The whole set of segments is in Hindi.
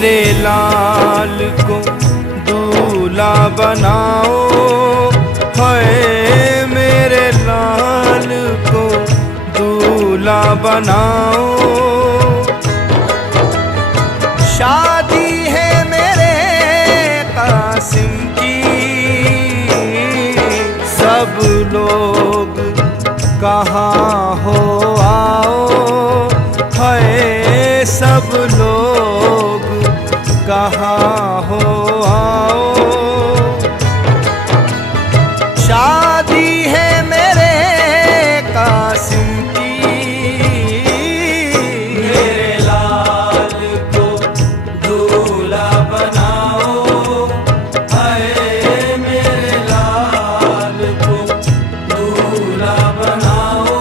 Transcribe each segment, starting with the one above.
मेरे लाल को दूल्हा बनाओ, है मेरे लाल को दूल्हा बनाओ। शादी है मेरे कासिम की, सब लोग कहाँ हो आओ, है सब लोग कहाँ हो आओ। शादी है मेरे कासिम की, मेरे लाल को दूल्हा बनाओ, हाय मेरे लाल को दूल्हा बनाओ।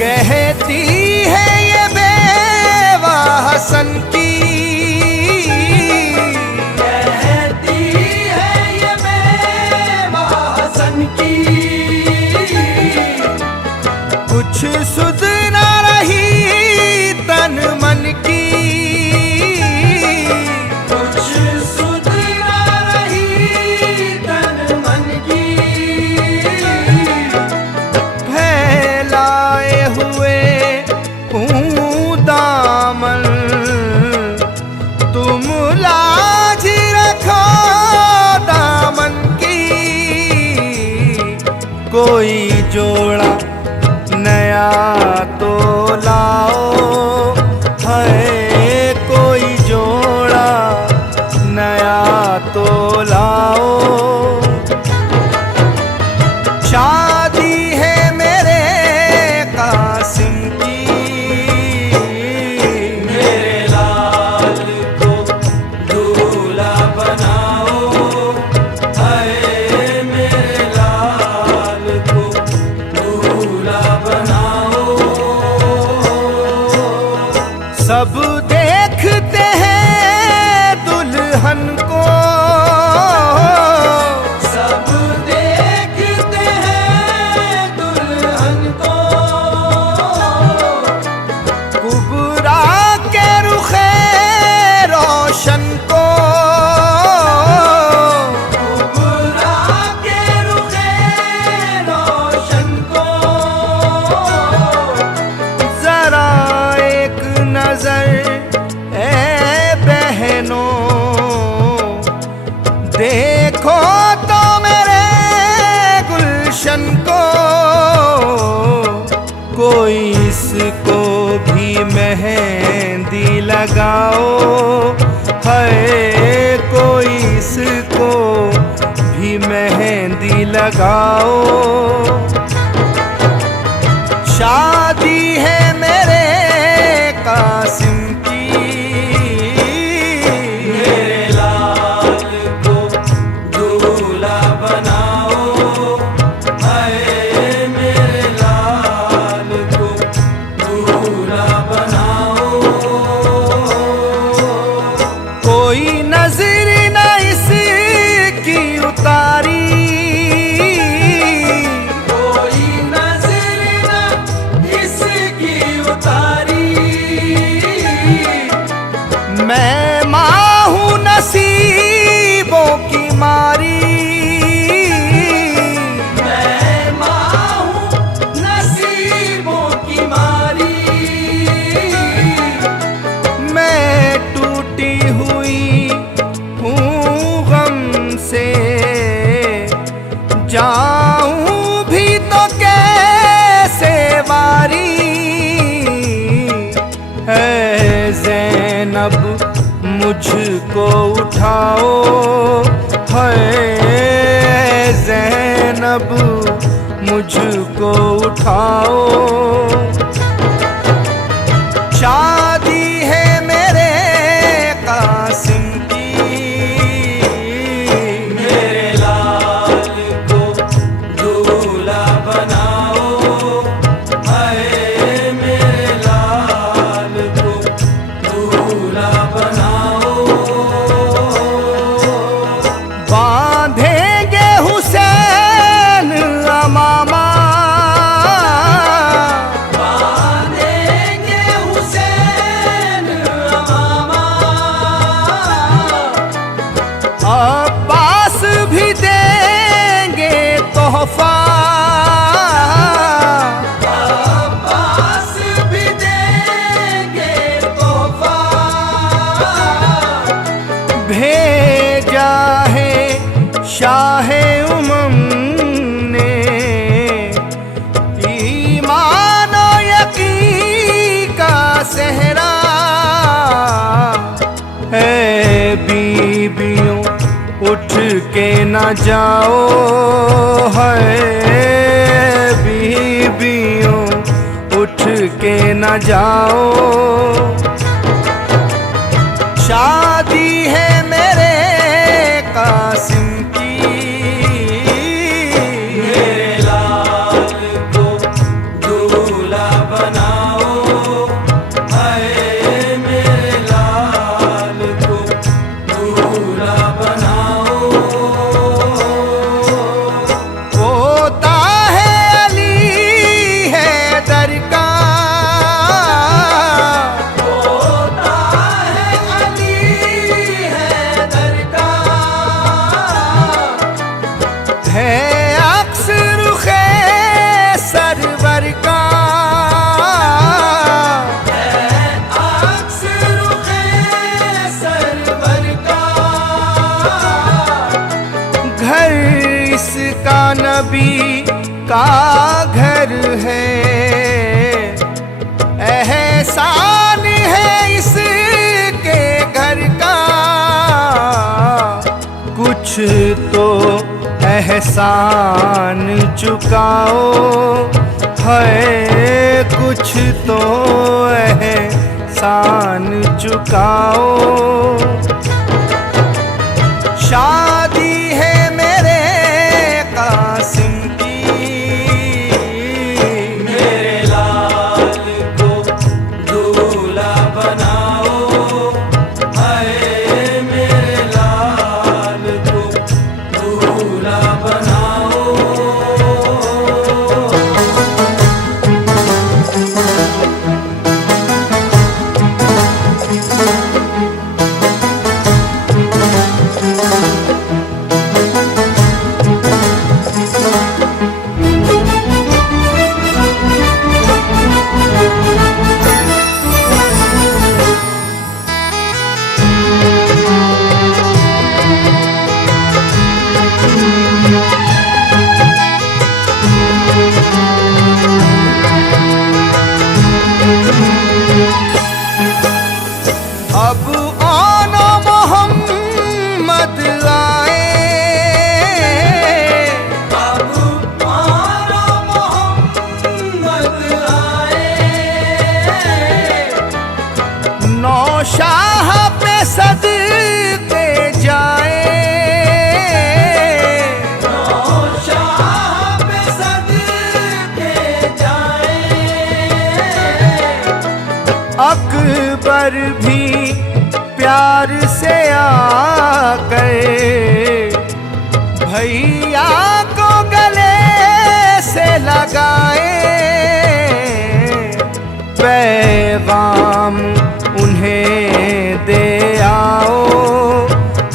कहती है ये बेवा हसन की, कहती है ये बेवा हसन की, कुछ सुध न रही तन मन की, कुछ सुध न रही तन मन की। फैलाए हुए दामन तुम लाज रखो दामन की, कोई जोड़ा नया तो लाओ, है कोई जोड़ा नया तो लाओ। शादी है मेरे कासिम की, मेरे लाल को दूल्हा बनाओ, हाय मेरे लाल को दूल्हा बनाओ। सब देखते हैं दुल्हन को, सब देखते हैं दुल्हन को, कुबरा के रुखे रोशन को, कुबरा के रुखे रोशन को। जरा एक नजर ए बहनों, देखो तो मेरे गुलशन को, कोई इसको भी मेहंदी लगाओ, है कोई इसको भी मेहंदी लगाओ। शादी है मेरे कासिम की, मेरे लाल को दूल्हा बनाओ, हाय मेरे लाल को दूल्हा बनाओ। कोई नजर न इसकी उतारी, मुझको उठाओ। शादी है मेरे कासिम की, मेरे लाल को दूल्हा बनाओ। हाय मेरे लाल को दूल्हा बनाओ। बांधेंगे हुसैन अमामा, बांधेंगे हुसैन अमामा। अब्बास भी देंगे तोहफा, अब्बास भी देंगे तोहफा। भेजा है शाहे उमम ने ईमान और यकीन का सहरा। है बीबियों उठ के न जाओ, है बीबियों उठ के न जाओ। शादी है मेरे कासिम की, मेरे लाल को दूल्हा बनाओ। हाय मेरे लाल को दूल्हा बनाओ। पोता है अली है दर का, होता है अली है दर का। है अक्स रुखे सरवर का। अक्स रुखे सरवर का। घर इसका नबी का घर है, एहसान है इसके घर का। कुछ तो एहसान चुकाओ, है कुछ तो एहसान चुकाओ। शादी है मेरे कासिम की, मेरे लाल को दूल्हा बनाओ। हाय मेरे लाल को दूल्हा बनाओ। अब आना मोहम्मद आए, अब मानो मोहम्मद आए। नौशाह पे सदके जाए। शाह पे सदके जाए। अकबर भी प्यार से आकर भैया को गले से लगाए। पैगाम उन्हें दे आओ,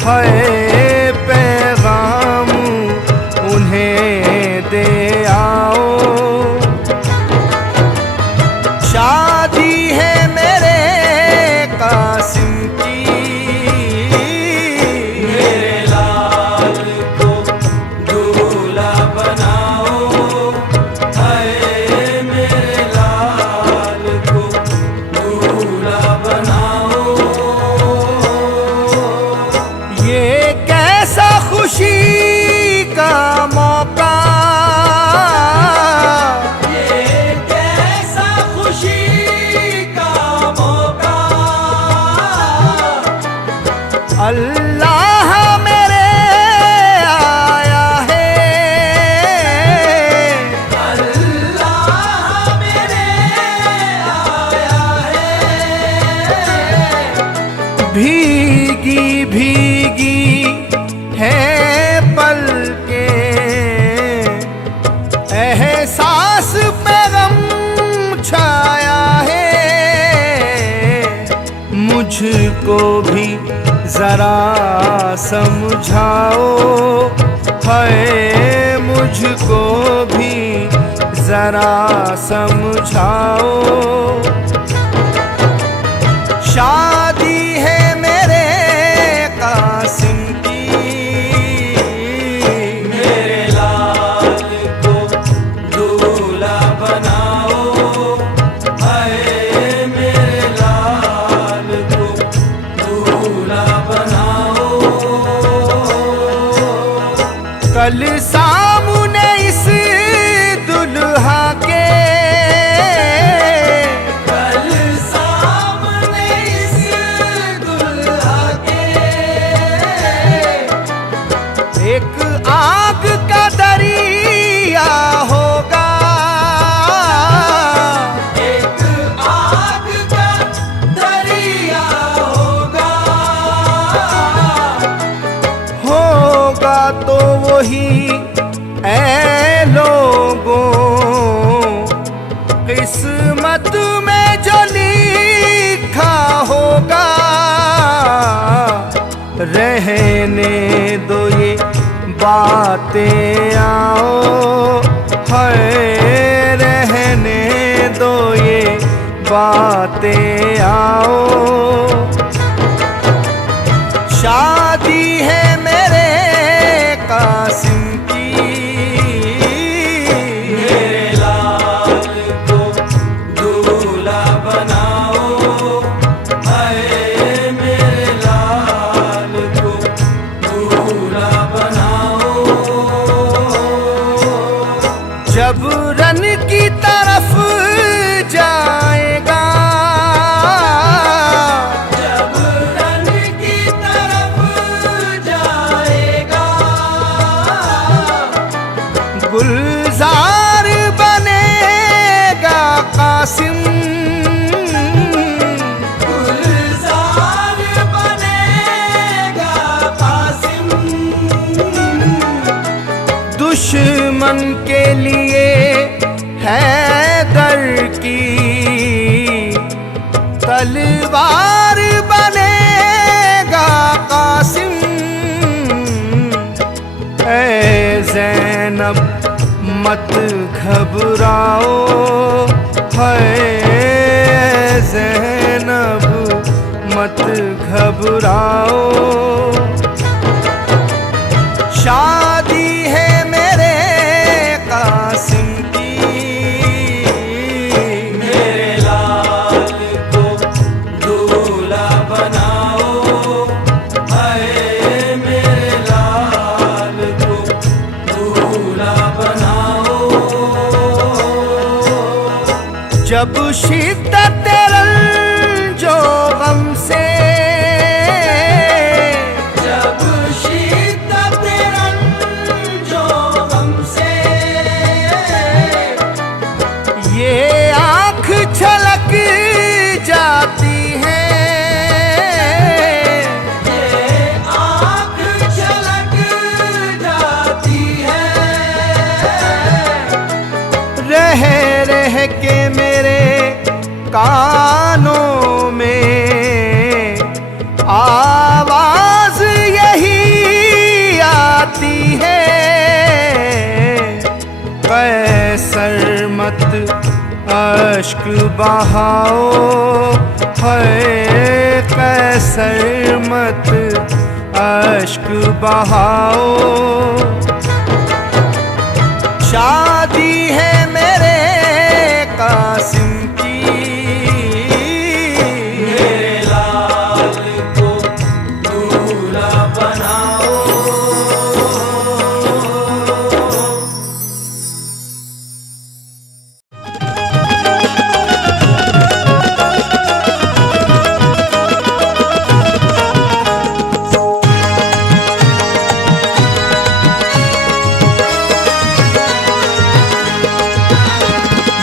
है पैगाम उन्हें दे आओ। शादी है मेरे कासिम की, मेरे लाल को दूल्हा बनाओ। हाय मेरे लाल को दूल्हा बनाओ। ये कैसा खुशी का मौका, जरा समझाओ, है मुझको भी जरा समझाओ। शादी है मेरे कासिम की, मेरे लाल को दूल्हा बनाओ, हाय मेरे लाल को दूल्हा बनाओ। कल सामने इस दुल्हा के, कल सामने इस दुल्हा के एक आग का दरिया होगा, एक आग का दरिया होगा। होगा तो वही ऐ लोगों, किस्मत में जो लिखा होगा। रहने दो ये बातें आओ, है रहने दो ये बातें आओ। शादी है मेरे कासिम की, मेरे लाल को दूल्हा बनाओ, हाय मेरे लाल को दूल्हा बनाओ। जब रन की तरफ जाएगा, जब रन की तरफ जाएगा, गुलजार बनेगा कासिम, गुलजार बनेगा कासिम। दुश्मन के लिए हैदर की तलवार बनेगा कासिम। ऐ ज़ैनब मत घबराओ, है ज़ैनब मत घबराओ। शादी है मेरे कासिम की, मेरे लाल को दूल्हा बनाओ, हाय मेरे लाल को दूल्हा बनाओ। जब शिद्दत रंजो गम से, जब शिद्दत रंजो गम से ये आँख छलक जाती है, ये आँख झलक जाती है। रह रह के मेरे कानों में आवाज यही आती है, कैसर मत अश्क बहाओ, है कैसर मत अश्क बहाओ। शादी है मेरे कासिम की, मेरे लाल को दूल्हा बनाओ।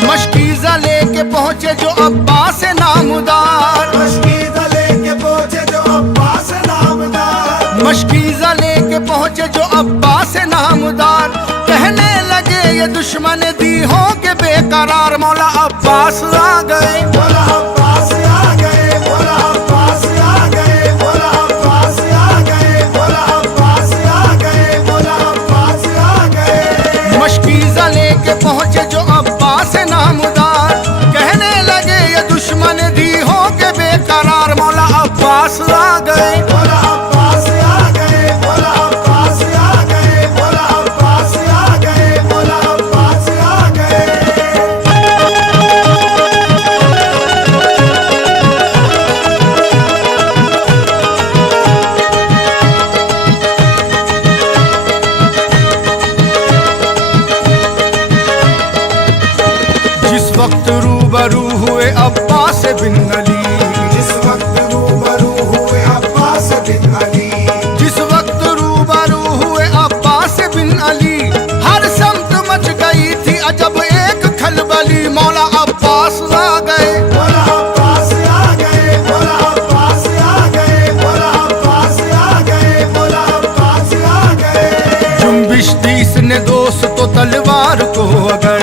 मशकीज़ा लेके पहुँचे जो अब्बास नामदार, मशकीज़ा लेके पहुंचे जो अब्बास नामदार, मशकीज़ा लेके पहुँचे जो अब्बास नामदार। कहने लगे ये दुश्मन दी हो के बेकरार, मौला अब्बास आ गए, बोला अब्बास आ गए, बोला अब्बास आ गए, बोला अब्बास आ दोस्तों तलवार को अगर,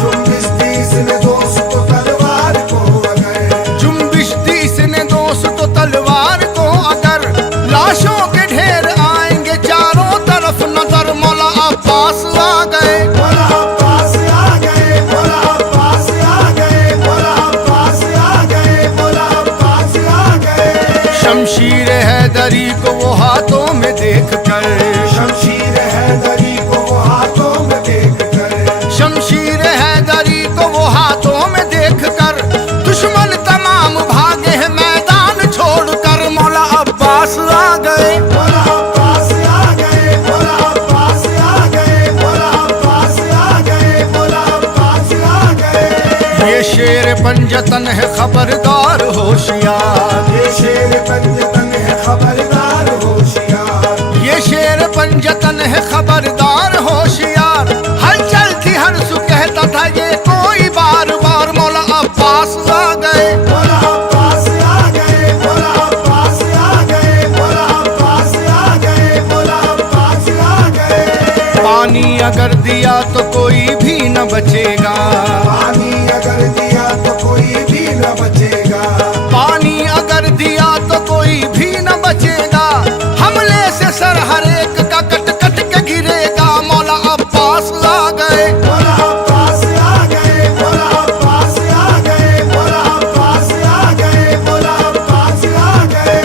जुम्बिश दी इसने दोस्तों तलवार को अगर, जुम्बिश दी इसने दोस्तों तलवार को अगर, लाशों के ढेर आएंगे चारों तरफ नजर, मौला अब्बास आ गए, मौला अब्बास आ गए, मौला अब्बास आ गए, मौला अब्बास आ गए, मौला अब्बास आ गए। शमशीर हैदरी को वो हाथों में देख कर, शमशीर हैदरी को वो हाथों में देख कर, शमशीर हैदरी को वो हाथों में देख कर, दुश्मन तमाम भागे हैं मैदान छोड़कर, मौला अब्बास आ गए, मौला अब्बास आ गए, मौला अब्बास आ गए, मौला अब्बास आ गए, मौला अब्बास आ गए। ये शेर पंजतन है खबरदार होशियार, ये शेर पंजतन है खबरदार होशियार, ये शेर पंजतन है खबरदार होशियार, हलचल थी हर सु कहता था ये कोई बार बार, मौला अब्बास आ गए, मौला अब्बास आ गए, मौला अब्बास आ गए, मौला अब्बास आ गए, मौला अब्बास आ गए। पानी अगर दिया तो कोई भी न बचेगा, पानी अगर दिया तो कोई भी न बचेगा, पानी अगर दिया तो कोई भी न बचेगा, हमले से सर हर एक का कट कट के गिरेगा, मौला अब्बास आ गए, मौला अब्बास आ गए, मौला अब्बास आ गए, मौला अब्बास आ गए, मौला अब्बास आ गए।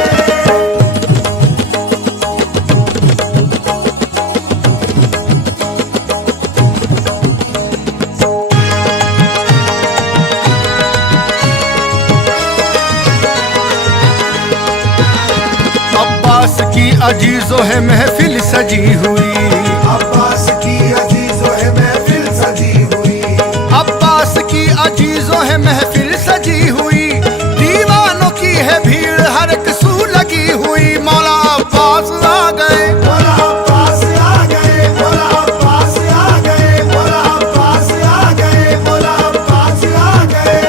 अब्बास की अजीजों है महफिल सजी हुई, अब्बास की अजीजों है महफिल सजी हुई, अब्बास की अजीजों है महफिल सजी हुई, दीवानों की है भीड़ हर एक सू लगी हुई, मौला अब्बास आ गए, मौला अब्बास आ गए, मौला अब्बास आ गए, मौला अब्बास आ गए, मौला अब्बास आ गए।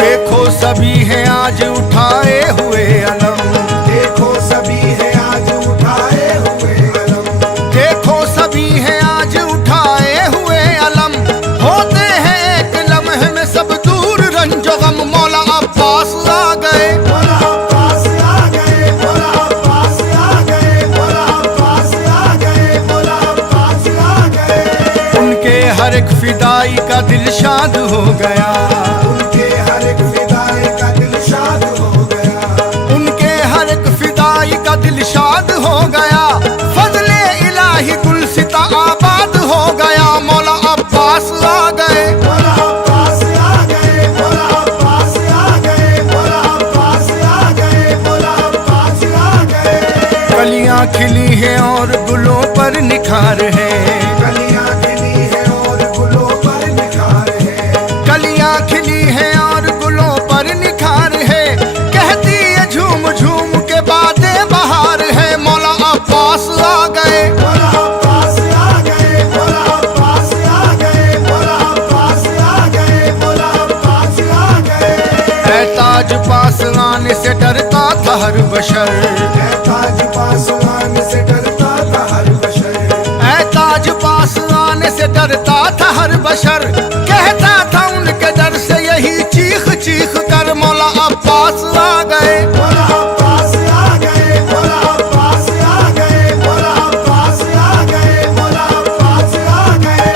देखो सभी हैं आज उठाए हुए अलम, देखो सभी है आज उठाए हुए अलम, देखो सभी हैं आज उठाए हुए अलम, होते हैं एक लम्हे में सब दूर रंजो गम, मौला अब्बास आ गए, मौला अब्बास आ गए, मौला अब्बास आ गए, मौला अब्बास आ गए, मौला अब्बास आ गए। उनके हर एक फिदाई का दिल शाद हो गया, उनके हर एक फिदाई का दिल शाद हो गया, उनके हर एक फिदाई का दिल शाद हो गया, फजले इलाही गुलसिता आबाद हो गया, मौला अब्बास आ गए, मौला अब्बास आ गए, मौला अब्बास आ गए, मौला अब्बास आ गए, मौला अब्बास आ गए। कलियां खिली हैं और गुलों पर निखार है, कलियां खिली है और गुलों पर निखार है, कलियां खिली हैं और गुलों पर निखार है, कहती है झूम झूम के बातें बहार है, मौला अब्बास आ गए, मौला अब्बास आ गए, मौला अब्बास आ गए, मौला अब्बास आ गए, मौला अब्बास आ गए। ऐ ताज पास आने से डरता था हर बशर, ऐ ताज पास आने से डरता था हर बशर, ऐ ताज पास आने से डरता था हर बशर, कहता था उनके डर से यही चीख चीख कर, मौला अब्बास आ गए, मौला अब्बास आ गए, मौला अब्बास आ गए, मौला अब्बास आ गए, मौला अब्बास आ गए।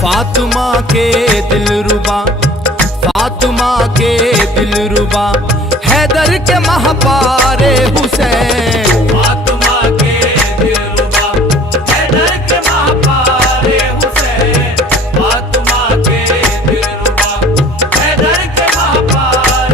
फातिमा के दिलरुबा, फातिमा के दिलरुबा, हैदर के महपारे हुसैन, फातिमा के दिलरुबा, हैदर के महपारे हुसैन, फातिमा के दिलरुबा, हैदर के महपारे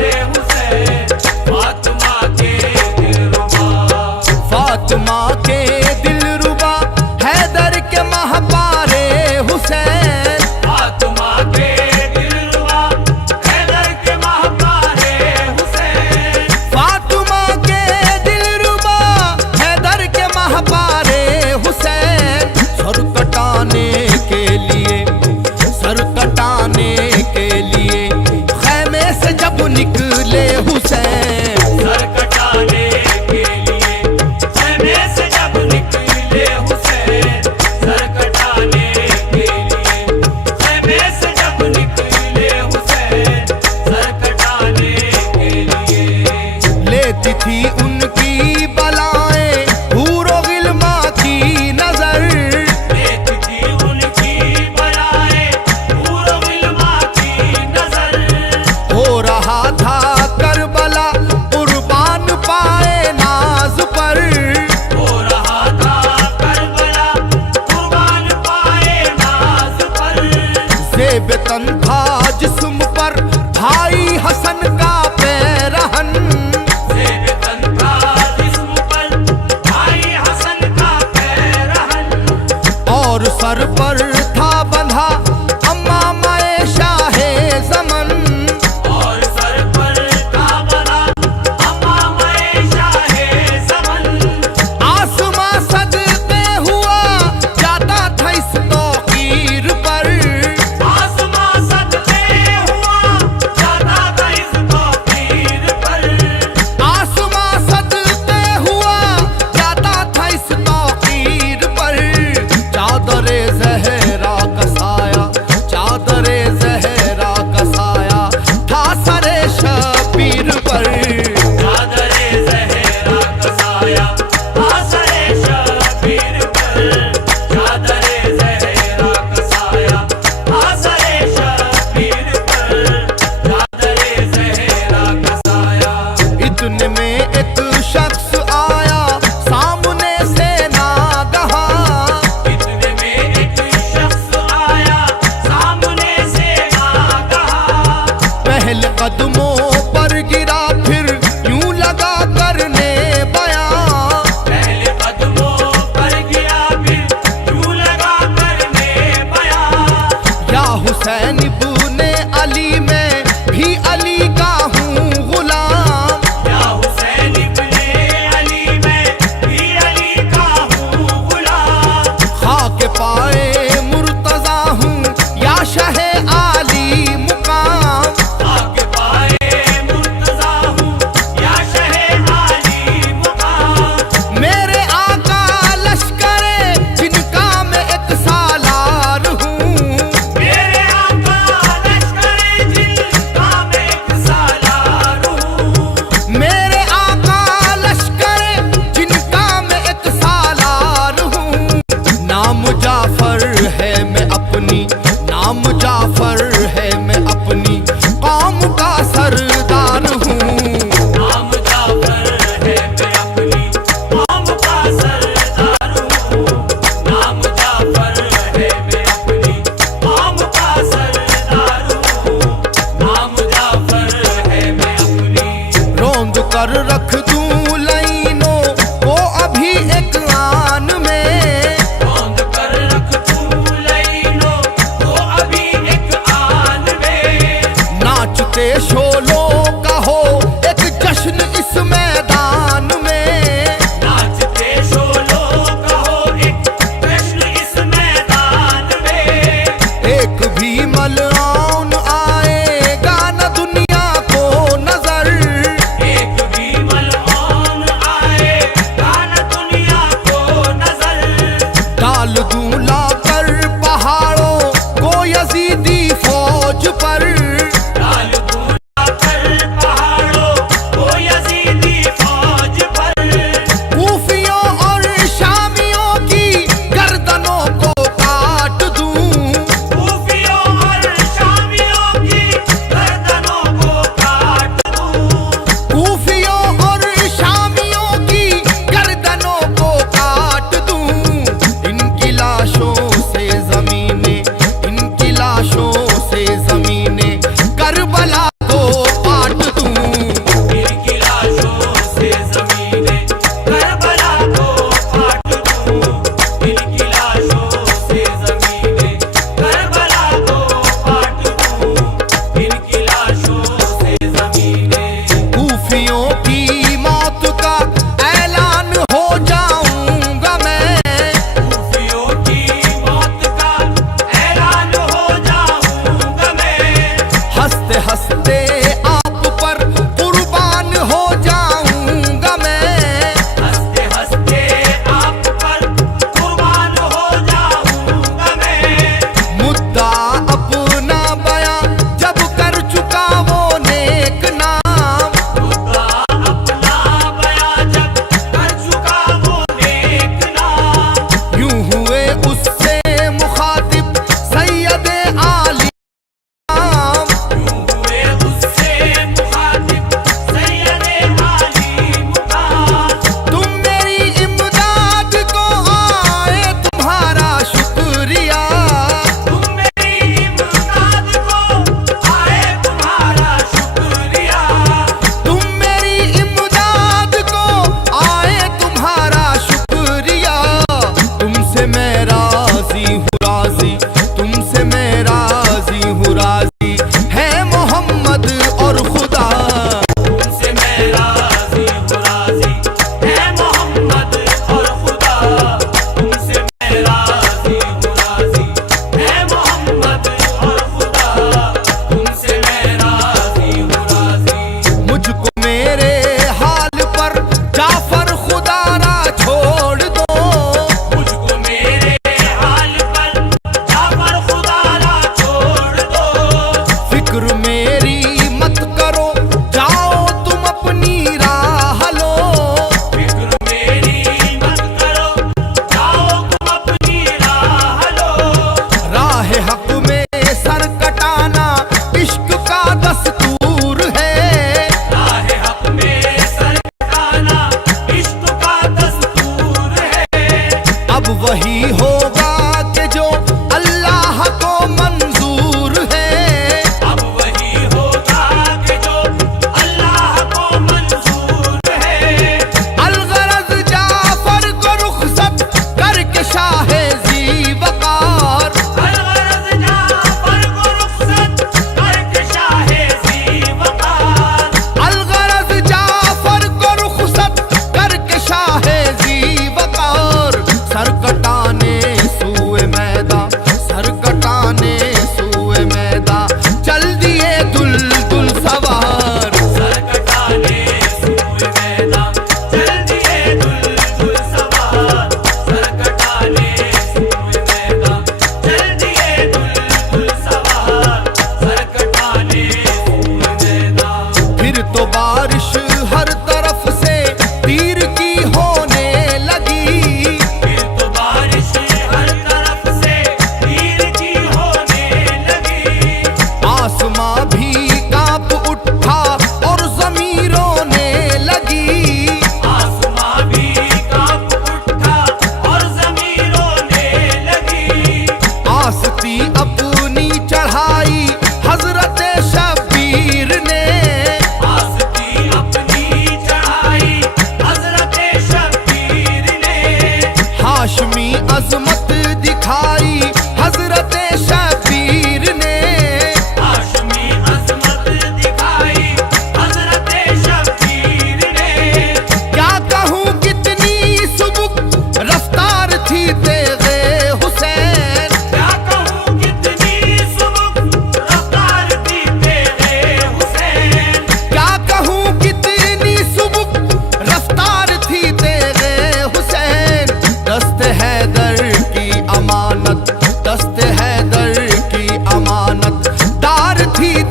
जिस्म पर भाई हसन का पैरहन, ज़ेर तन था जिस्म पर भाई हसन का पैरहन, और सर पर था बंधा अम्मा माए शाहे ज़मन। और सर पर था बंधा अम्मा माए शाहे ज़मन। आसमां सजदे हुआ जाता था इस तौकीर पर, आसमां सजदे हुआ जाता था इस तौकीर पर, आसमां सजदे हुआ जाता था इस तौकीर पर। चादरे ज़हरा का साया, चादरे ज़हरा का साया था सरे शबीर पर। चादरे ज़हरा का साया आसरे शबीर पर, चादरे ज़हरा का साया आसरे शबीर पर, चादरे ज़हरा का साया। इतने में एक शख्स आया सामने से नागहा, इतने में एक शख्स आया सामने से नागहा, पहले कदमों पर गिरा फिर यूं लगा करने बयां। पहले कदमों पर गिरा फिर यूं लगा करने बयां। या हुसैन इब्ने अली मैं भी अली का हूँ गुलाम, या हुसैन इब्ने अली मैं भी अली का हूँ गुलाम। खाक पाए मुर्तजा हूँ या शहे आली मुकाम। आगे पाए मुर्तजा हूँ या शहे आली मुकाम। मेरे आका लश्करे जिनका मैं एक सालार हूँ, मेरे आका लश्करे जिनका मैं एक सालार हूँ। मेरे आका लश्करे जिनका मैं एक सालार हूँ। नाम जाफर है मैं अपनी, नाम जाफर है मैं अपनी कौम का सरदार हूँ। नाम जाफर है मैं अपनी कौम का सरदार हूँ। नाम जाफर है मैं अपनी कौम का सरदार हूँ। नाम जाफर है मैं अपनी। रोंद कर रख दूं लाइनों को अभी एक आन में, रौंद कर रख दूं लाइनों को अभी एक आन में। नाचते शोलों का हो एक जश्न इस मैदान में। नाचते शोलों का हो एक कृष्ण इस मैदान में। एक भी मलआन आएगा न दुनिया को नजर, एक भी मलआन आए गाना दुनिया को नजर। डाल दूं लाकर पहाड़ों को यजीदी फौज पर। डाल दूं लाकर पहाड़ों को यजीदी फौज पर। कूफियों और शामियों की गर्दनों को काट दूं, कूफियों और शामियों की गर्दनों को काट दूं। कूफियों और शामियों की गर्दनों को काट दूं। इनकी लाशों से ज़मीनें, इनकी लाशों से ज़मीनें करबला को पाट दूं। इनकी लाशों से ज़मीनें करबला को फाड़ दूं। इनकी लाशों से ज़मीनें करबला को फाड़ दूं। इनकी लाशों से ज़मीनें। कूफियों की मौत का ऐलान हो जाऊंगा मैं, कूफियों की मौत का ऐलान हो जाऊंगा मैं। हंसते हंसते आप पर कुर्बान हो जाऊंगा मैं। हंसते हंसते आप पर कुर्बान हो जाऊंगा मैं। मुद्दा अपना बयां जब कर चुका वो नेक नाम, मुद्दा अपना बयां जब कर चुका वो नेक नाम। यूं हुए उससे मुखातिब सैयद आली नाम। यूं हुए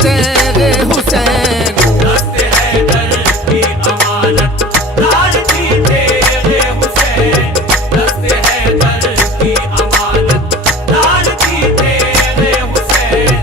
तेरे हुसैन। दस्ते हैदर की अमानत दार थी तेरे हुसैन, दस्ते हैदर की अमानत दार थी तेरे हुसैन,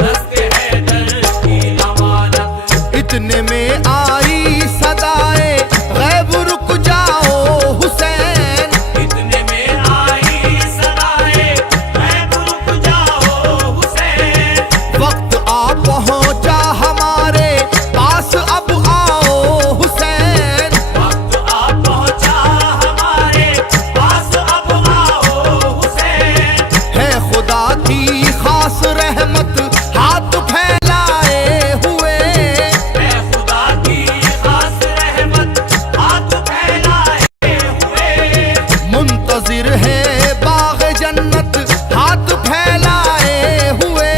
दस्ते हैदर की अमानत। इतने में आई सदाए गैब रुक जाओ हुसैन, इतने में आई सदाए गैब रुक जाओ हुसैन, वक्त आ पहुंचा हमारे पास अब आओ हुसैन। वक्त आ पहुंचा हमारे पास अब आओ हुसैन, है खुदा की खास रहमत हाथ फैलाए हुए, है खुदा की खास रहमत हाथ फैलाए हुए, मुंतजिर है बाग जन्नत हाथ फैलाए हुए।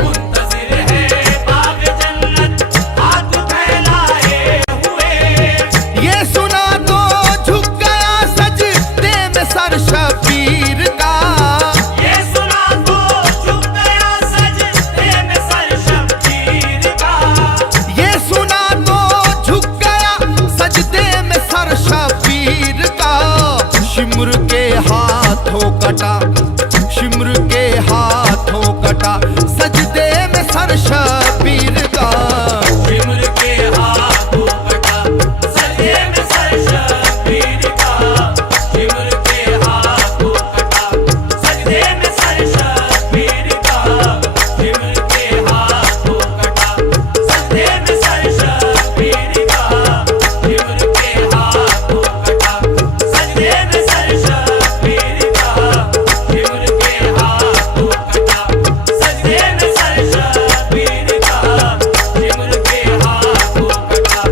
मुंतजिर है बाग जन्नत हाथ फैलाए हुए, ये सुना तो झुक गया सजदे में सर शबीर का, ये सुना तो झुक गया सजदे में सर शब्बीर का, ये सुना तो झुक गया सजदे में सर शबीर का। शिम्र के हाथों कटा, शिम्र के हाथों कटा सजदे में सर शबीर का। शिमर के हाथों कटा सजदे में सर शब्बीर का, शिमर के हाथों कटा सजदे में सर शब्बीर का, शिमर के हाथों कटा सजदे में सर शब्बीर का, शिमर के हाथों कटा सजदे में सर शब्बीर का, शिमर के हाथों कटा सजदे में सर शब्बीर का, शिमर के हाथों कटा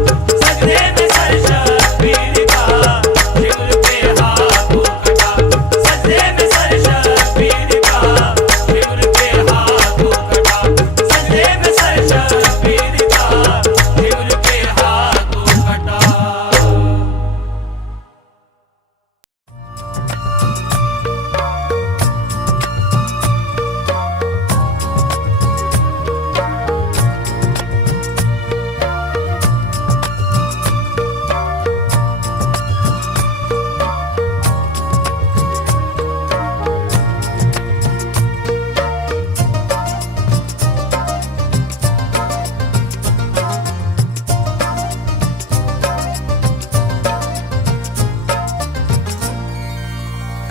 सजदे में सर शब्बीर का, शिमर के हाथों कटा सजदे में सर शब्बीर का, शिमर के हाथों कटा सजदे में सर शब्बीर का, शिमर के हाथों कटा।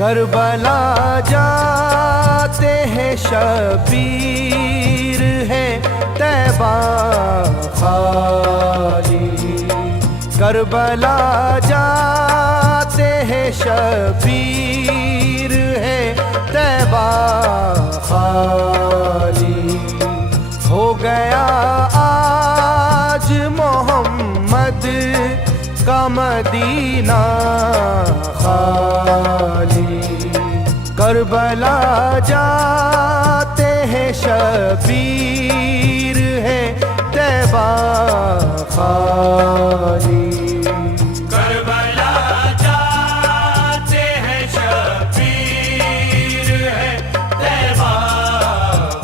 करबला जाते हैं शबीर है तैबा खाली, करबला जाते हैं शबीर है तैबा खाली। हो गया आज मोहम्मद का मदीना खाली, करबला जाते हैं शबीर है तैबा खाली। करबला जाते हैं शबीर है तैबा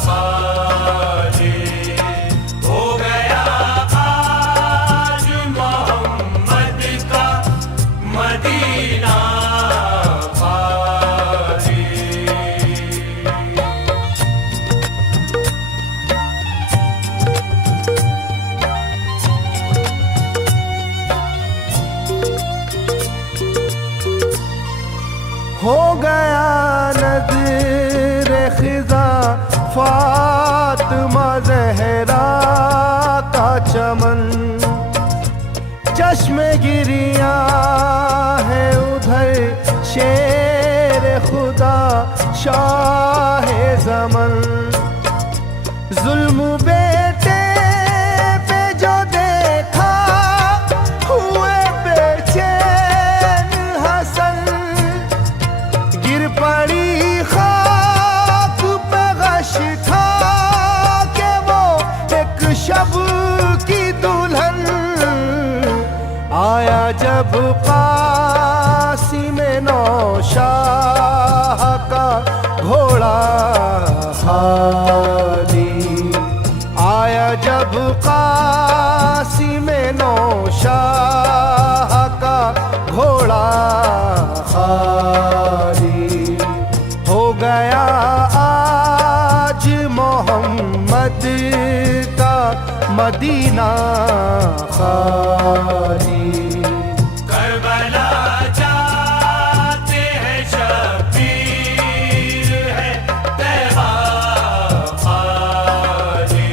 खाली, हो गया आज मोहम्मद का मदीना खाली। हो गया नज़र खिज़ा फातिमा ज़हरा का चमन, चश्मे गिरिया है उधर शेर खुदा शाह ज़मन। जुल्म बेटे पे जो देखा हुए बेचैन हसन, गिर पड़ी खाक पे गश था के वो एक शब की दुल्हन। आया जब कासिम नौशाह का घोड़ा खाली, आया जब कासिम नौशाह का घोड़ा खाली हो गया, आज मोहम्मद का मदीना खाली। करबला जाते हैं शबीर है तैबा खाली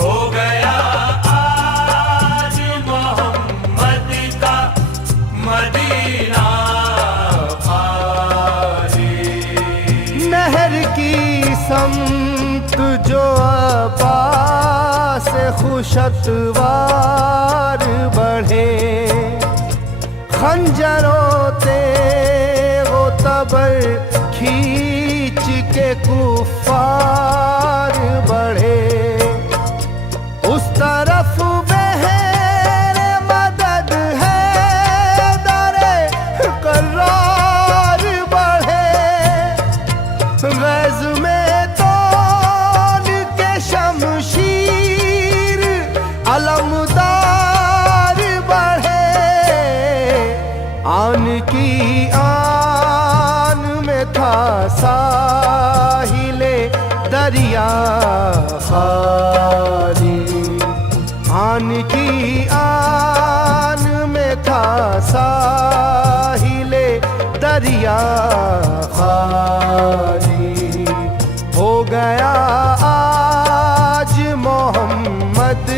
हो गया, आज मोहम्मद का मदीना खाली। नहर की समत जो अब्बास खुशतवार बढ़े, खंजरों तेगो तबर खींच के कुफ्फार बढ़े, उस तरफ बहर मदद है दरे करार बढ़े। गज़ में तोल के शमशीर अलमदार बढ़े, आन की आन में था साहिले दरिया खाली, आन की आन में था साहिले दरिया खाली हो गया, आज मोहम्मद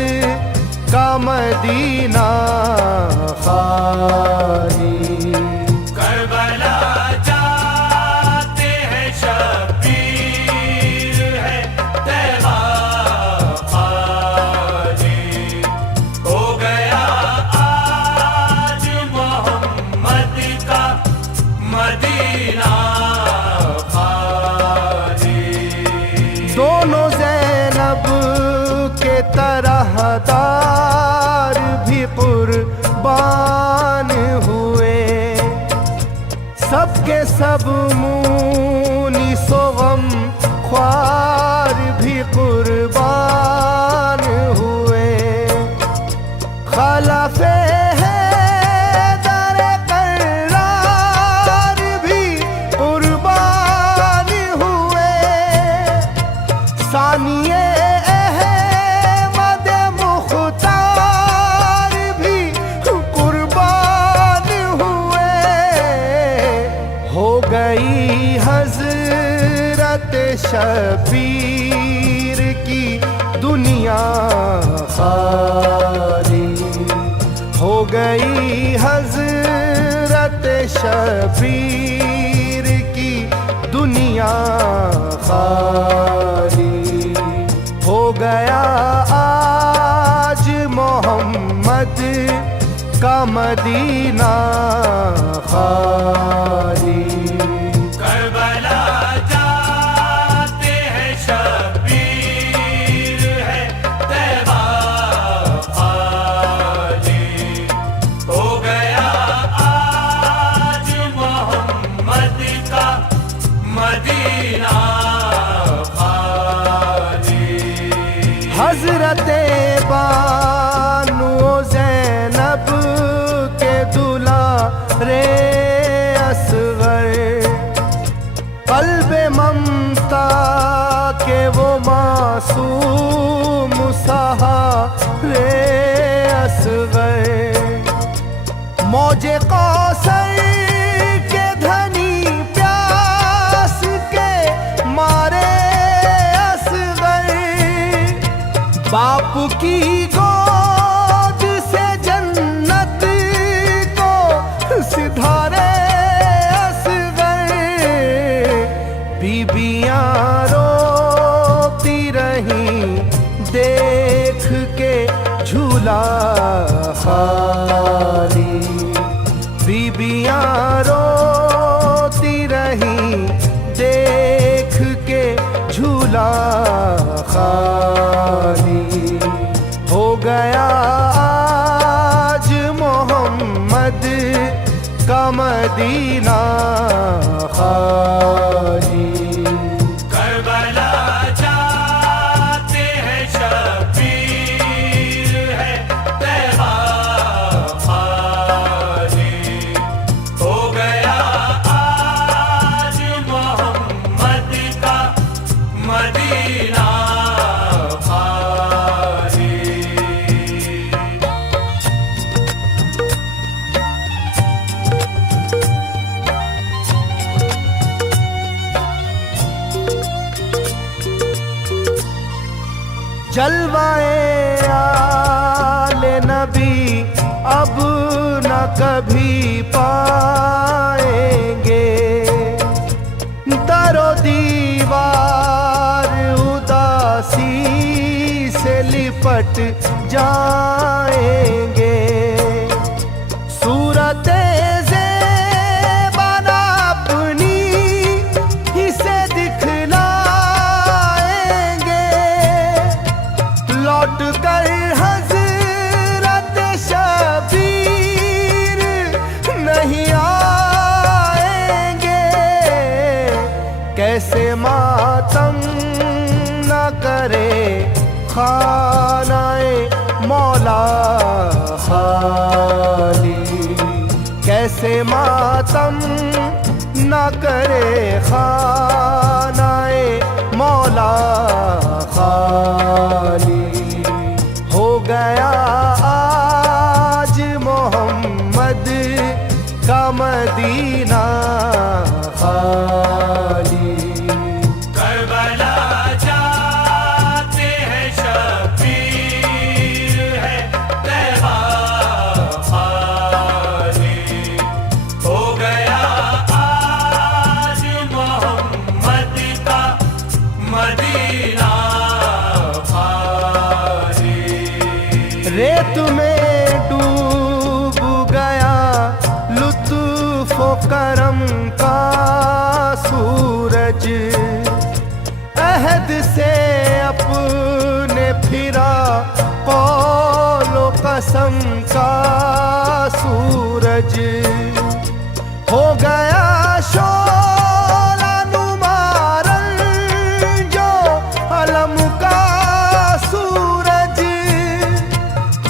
का मदीना खाली। करबला जाते हैं शबीर है तैबा खाली हो गया, आज मोहम्मद का मदीना खाली। दोनों ज़ैनब के तरहदार भी कुर्बान हुए, सबके सब मुनीसो गम ख्वार भी कुर्बान हुए। खलफे हैदर कर्रार भी कुर्बान हुए, सानिए अहमद मुख्तार भी कुर्बान हुए। हो गई हजरत शबीर की दुनिया खाली, हो गई हजरत शबीर की दुनिया खाली हो गया, आज मोहम्मद का मदीना खाली। करबला जाते हैं शबीर है तैबा खाली हो गया, आज मोहम्मद का मदीना खाली। हजरत बानो ज़ैनब के दुलारे असगर, क़ल्ब ममता के वो मासूम सहारे असगर, मौजे कौसर के धनी प्यास के मारे असगर, बाप की गोद से जन्नत को सिधारे असगर, बीबियां रोती रहीं देख के झूला खाली, बीबियां रोती रहीं देख के झूला खाली हो गया, आज मोहम्मद का मदीना खाली। करबला जाते हैं शबीर जलवाए आले नबी अब न कभी पाएंगे, दरो दीवार उदासी से लिपट जाएंगे। सूरत ज़ेबाना अपनी इसे दिखलाएंगे, लौट कर हज़रत शबीर नहीं आएंगे। कैसे मातम न करे खानाए मौला खाली, कैसे मातम न करे खानाए मौला खाली। हो गया आज मोहम्मद का मदीना खाली। करबला जाते हैं शबीर है तैबा खाली। हो गया आज मोहम्मद का मदीना खाली। रेत में डूब गया लुत्फ़ व करम का सूरज, अहद से अपने फिरा कौलो कसम का सूरज। हो गया शोला नुमारन जो अलम का सूरज,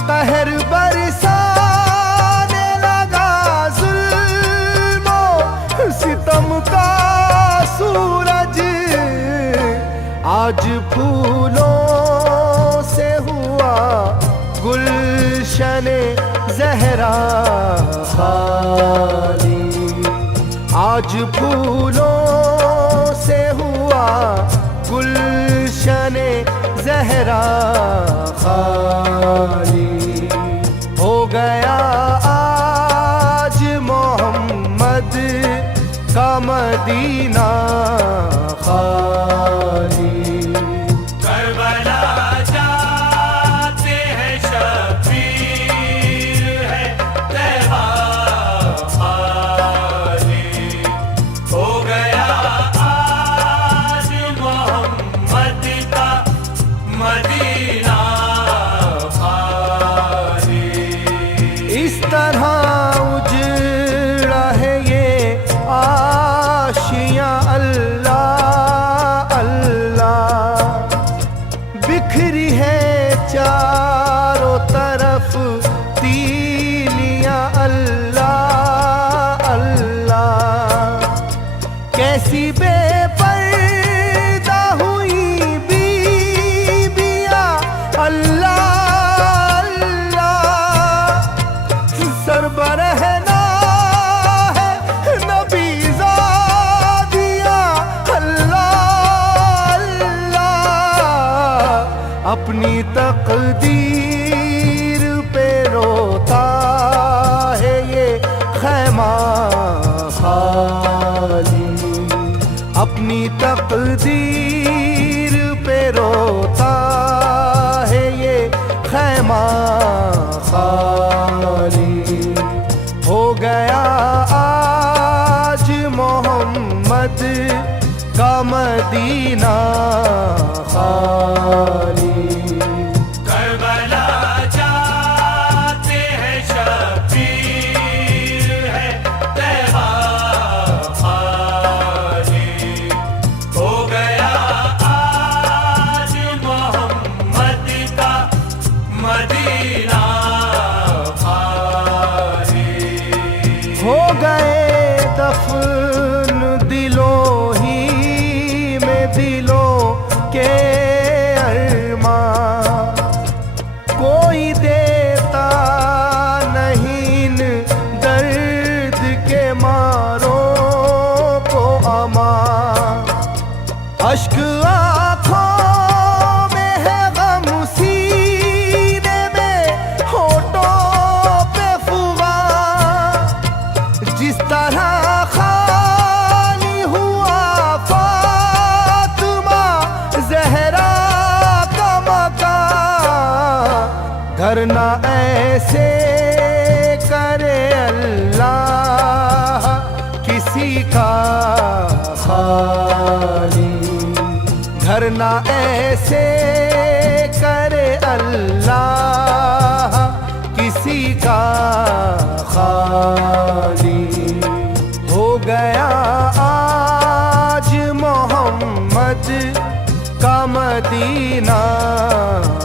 कहर बरसाने लगा जुल्मो सितम का सूरज। आज फूलों से हुआ गुलशन ज़हरा खाली, आज फूलों से हुआ गुलशन ज़हरा खाली। हो गया आज मोहम्मद का मदीना खाली। करबला जाते हैं शबीर है तैबा खाली। हो गया आज मोहम्मद का मदीना खाली। इस तरह उजड़ा है ये आशियाँ अल्लाह अल्लाह, बिखरी है चारों तरफ तीलियाँ अल्लाह अल्लाह। कैसी बेपर्दा हुई बीबियाँ अल्लाह अल्लाह, सरबरहना है नबी ज़ादिया अल्लाह अल्लाह। अपनी तकदीर पे रोता है ये खैमा खाली, अपनी तकदीर पे रोता है ये खैमा खाली। हो गया आज मोहम्मद का मदीना खाली। करबला जाते हैं शबीर है तैबा खाली। हो गया आज मोहम्मद का मदीना खाली। हो गए दफन दिलों ही में दिलों के अरमां, कोई देता नहीं इन दर्द के मारों को अमा। अश्क आँखों में है गम घर ना ऐसे करे अल्लाह किसी का खाली, घर ना ऐसे करे अल्लाह किसी का खाली। हो गया आज मोहम्मद का मदीना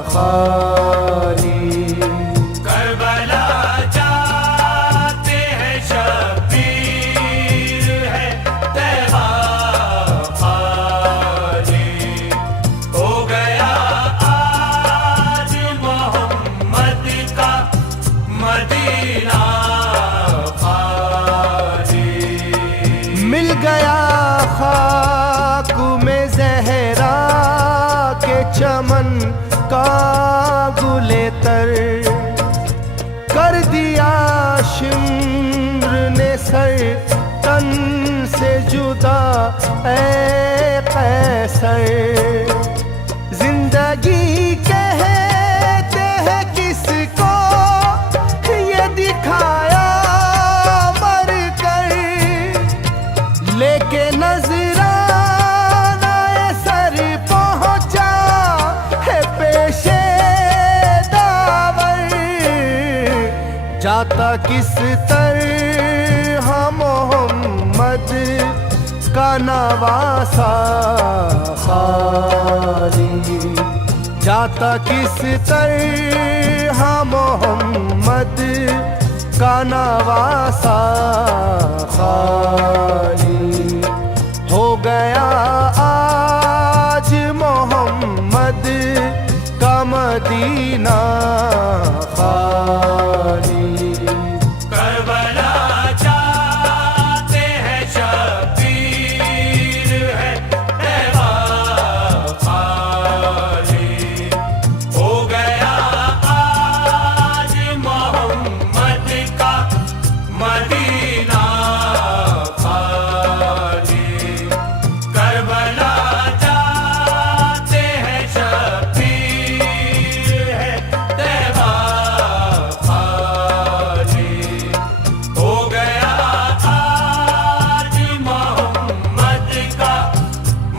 खाली। करबला जाते हैं शब्बीर है तैबा खाली। हो गया आज मोहम्मद का मदीना खाली। मिल गया खाक में ज़हरा के चमन का गुले तर, कर दिया शिम्र ने सर तन से जुदा ऐ कैसर। जिंदगी कहते हैं किसको ये दिखाया मर कर, लेके नजराना सर पहुंचा है पेशे दावर। जाता किस तरह मोहम्मद का नवासा खाली, जाता किस तरह मोहम्मद का नवासा खाली। हो गया आज मोहम्मद का मदीना खाली। करबला जाते हैं शब्बीर है तैबा खाली। हो गया आज मोहम्मद का मदीना खाली। करबला जाते हैं शब्बीर है तैबा खाली। हो गया आज मोहम्मद का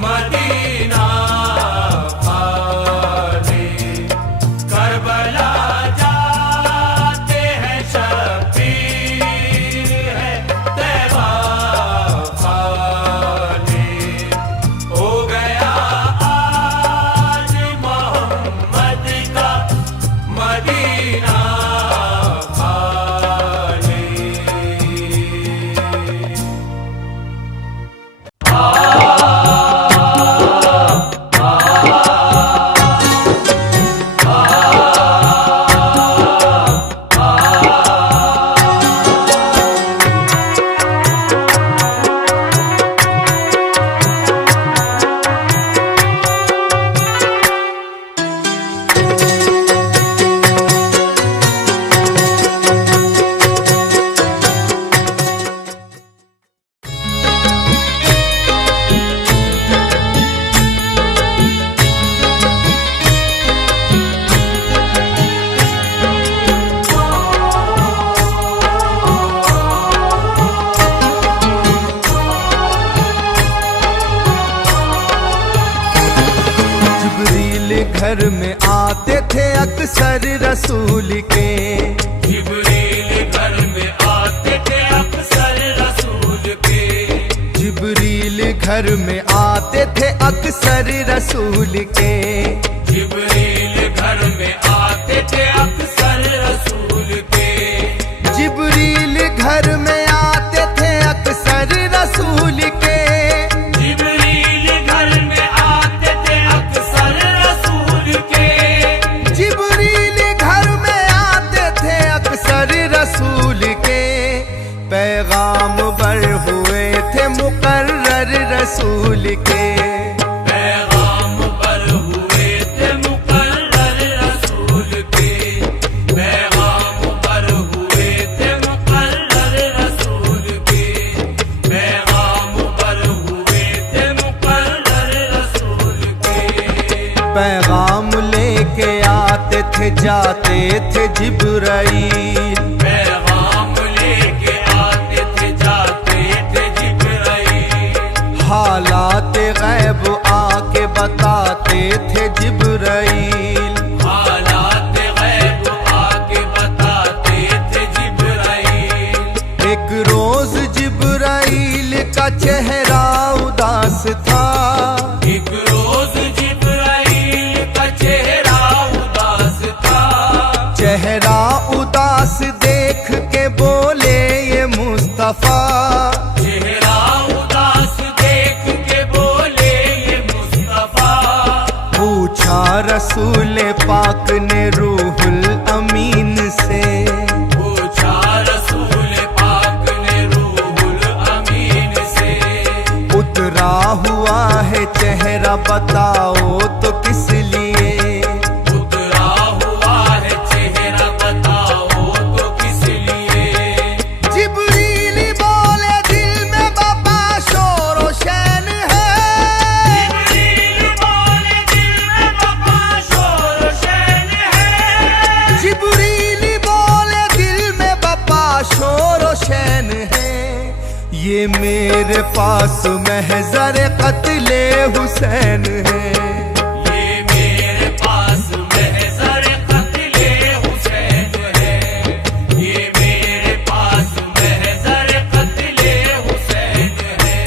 मदीना खाली। करबला जाते हैं शब्बीर है तैबा खाली। हो गया आज मोहम्मद का मदीना खाली। जिब्रील घर में आते थे अक्सर रसूल के, जिब्रील घर में आते थे अक्सर रसूल के। जिब्रील घर में आते थे अक्सर रसूल के। जिब्रील घर में आते थे अक्सर रसूल के। जिब्रील घर में आते थे अक्सर रसूल के। जिब्रील घर में आते थे अक्सर रसूल के। जिब्रील घर में आते थे अक्सर रसूल के। पैगाम बर हुए थे मुकर्रर रसूल के। पैगाम पर हुए थे मुकर्रर रसूल के। पैगाम पर हुए थे मुकर्रर रसूल के। पैगाम पर हुए थे मुकर्रर रसूल के। पैगाम लेके आते थे जाते थे जिब्राईल, पैगाम लेके आते थे जाते थे जिब्राईल, हालात गैब आके बताते थे जिब्राईल, हालात गैब आके बताते थे जिब्राईल। एक रोज जिब्राईल का चेहरा उदास था, एक रोज जिब्राईल का चेहरा उदास था, चेहरा उदास देख के बोले ये मुस्तफा, चेहरा उदास देख के बोले ये मुस्तफा। पूछा रसूल पाक ने रूहुल अमीन से, पूछा रसूल पाक ने रूहुल अमीन से, उतरा हुआ है चेहरा बताओ तो किस लिए, उतरा हुआ है चेहरा बताओ तो किस लिए। जिब्रील बोले दिल में बाबा शोर व शैन है, जिब्रील बोले दिल में बाबा शोर शैन है, जिब्रील बोले दिल में बाबा शोर व शैन है, ये मेरे पास महज़र क़त्ले हुसैन है, ये मेरे पास महज़र क़त्ले हुसैन है, ये मेरे पास महज़र क़त्ले हुसैन है,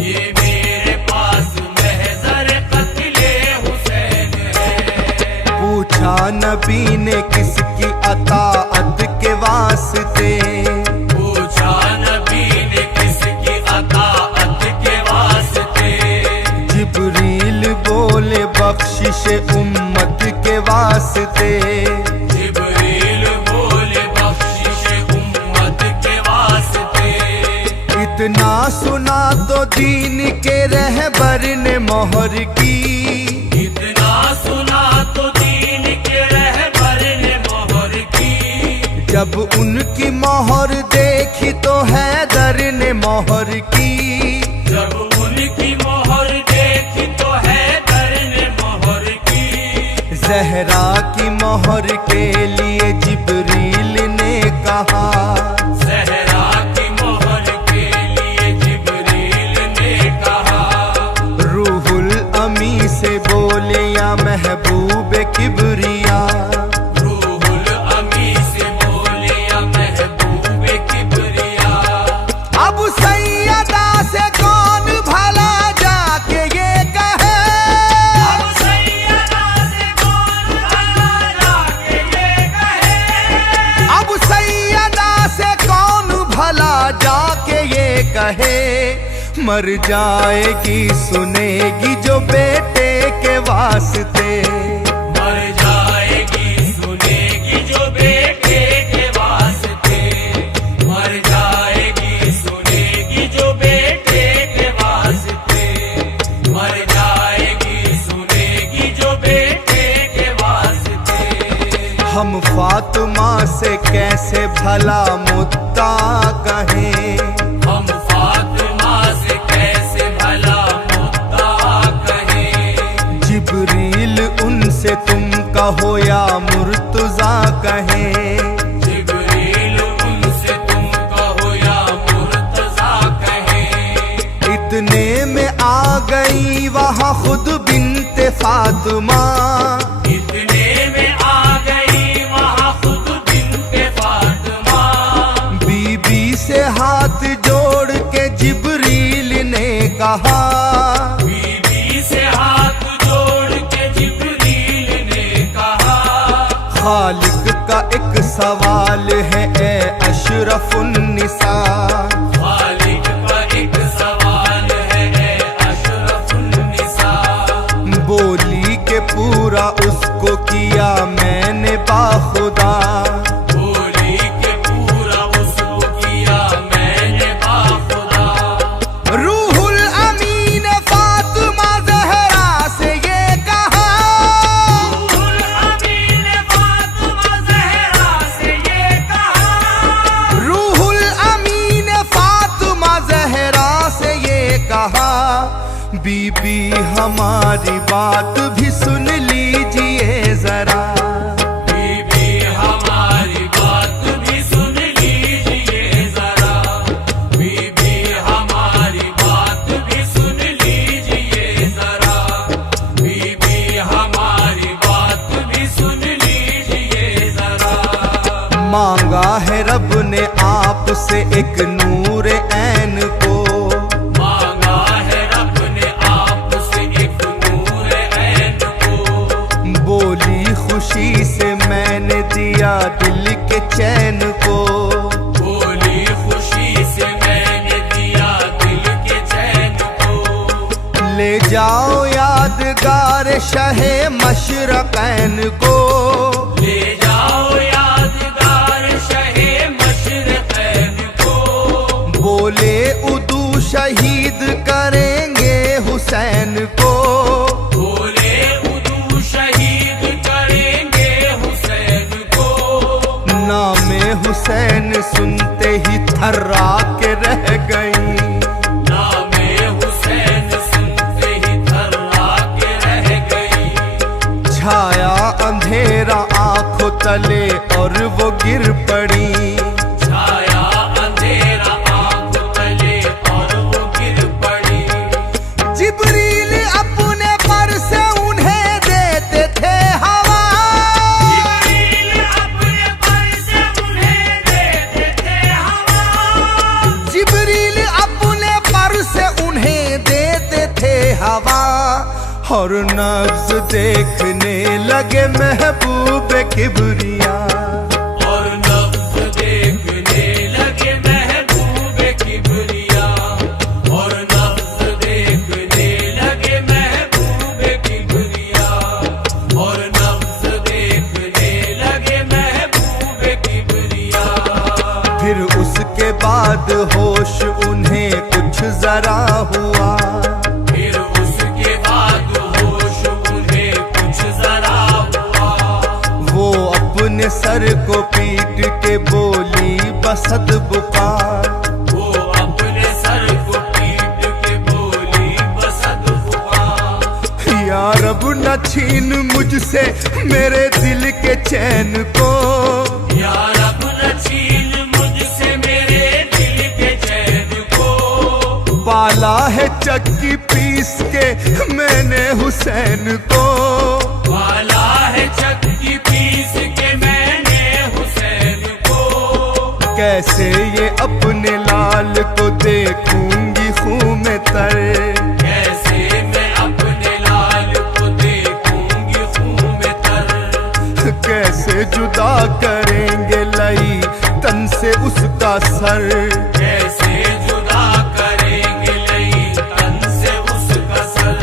ये मेरे पास महज़र क़त्ले हुसैन है। पूछा नबी ने किसकी अताअत के वास्ते, पूछा नबी ने किसकी अताअत के वास्ते, जिब्रील बोले बख्शिश उम्मत के वास्ते, जिब्रील बोले बख्शिश उम्मत के वास्ते। इतना सुना तो दीन के रहबर ने मोहर की, इतना सुना तो दीन के रहबर ने मोहर की, जब उनकी मोहर देखी तो हैदर ने मोहर की, जब उनकी मोहर देखी तो हैदर ने मोहर की, ज़हरा की मोहर के लिए जिब्रील ने कहा, ज़हरा की मोहर के लिए जिब्रील ने कहा, रूहुल अमी से बोले या महबूब किबरिया, रूहुल अमी से बोले या महबूब किबरिया। अब सैयदा से कौन भला जाके ये कहे, अब सैयदा से कौन भला जाके ये कहे, अब सैयदा से कौन भला जाके ये कहे, मर जाएगी सुनेगी जो बेटे के वास्ते, मर जाएगी सुनेगी जो बेटे के वास्ते, मर जाएगी सुनेगी जो बेटे के वास्ते, मर जाएगी सुनेगी जो बेटे के वास्ते। हम फातिमा से कैसे भला मुद्दा कहें, हम फातिमा से कैसे भला मुद्दा कहें, जिब्रील उनसे तुम कहो या मुर्तजा कहें, जिब्रील उनसे तुम कहो या मुर्तजा कहें। इतने में आ गई वहाँ खुद बिन्ते फातिमा, इतने में आ गई वहाँ खुद बिन्ते फातिमा, बीबी से हाथ जोड़ के जिब्रील ने कहा, बीबी से हाथ जोड़ के जिब्रील ने कहा, खालिक का एक सवाल है ए अशरफुन्निसा, खालिक का एक सवाल है अशरफुन्निसा, बोली के पूरा उसको किया मैंने बाखुदा, बोली के पूरा उसको किया मैंने बाखुदा। रूहुल अमीन फातिमा ज़हरा से ये कहा, रूहुल अमीन फातिमा ज़हरा से ये कहा, रूहुल अमीन फातिमा ज़हरा से ये कहा, बीबी हमारी बात भी सुन लीजिए जरा, मांगा है रब ने आपसे एक नूर ऐन को, मांगा है रब ने आपसे एक नूर ऐन को। बोली खुशी से मैंने दिया दिल के चैन को, बोली खुशी से मैंने दिया दिल के चैन को। ले जाओ यादगार शहे मशरक़ैन को, ले जाओ यादगार शहे मशरक़ैन को। बोले उदू शहीद करेंगे हुसैन को, बोले उदू शहीद करेंगे हुसैन को। नामे हुसैन सुनते ही थर्रा के रह गई, नामे हुसैन सुनते ही थर्रा के रह गई। छाया अंधेरा आंखों तले और वो गिर पड़ी, छाया अंधेरा आंखों तले और वो गिर पड़ी। जिब्रील अपने पर से उन्हें देते थे हवा, जिब्रील अपने पर से उन्हें देते थे हवा। जिब्रील अपने पर से उन्हें देते थे हवा। और नब्ज देखने लगे महबूब किबरिया, और नब्ज़ देखने लगे महबूब किबरिया। और नब्ज़ देखने लगे महबूब किबरिया। और नब्ज़ देखने लगे महबूब किबरिया। फिर उसके बाद होश उन्हें कुछ जरा हुआ, फिर उसके बाद होश उन्हें कुछ जरा हुआ। वो अपने सर को पीट के बोली बसद बुका, वो अपने सर को पीट के बोली बसद हुआ। या रब न छीन मुझसे मेरे दिल के चैन को, या रब न छीन मुझसे मेरे दिल के चैन को। पाला है चक्की पीस के मैंने हुसैन को, वाला है चक्की पीस के मैंने हुसैन को। कैसे ये अपने लाल को देखूंगी खून में तर, कैसे मैं अपने लाल को देखूंगी खून में तर। कैसे जुदा करेंगे लई तन से उसका सर, कैसे जुदा करेंगे लई तन से उसका सर।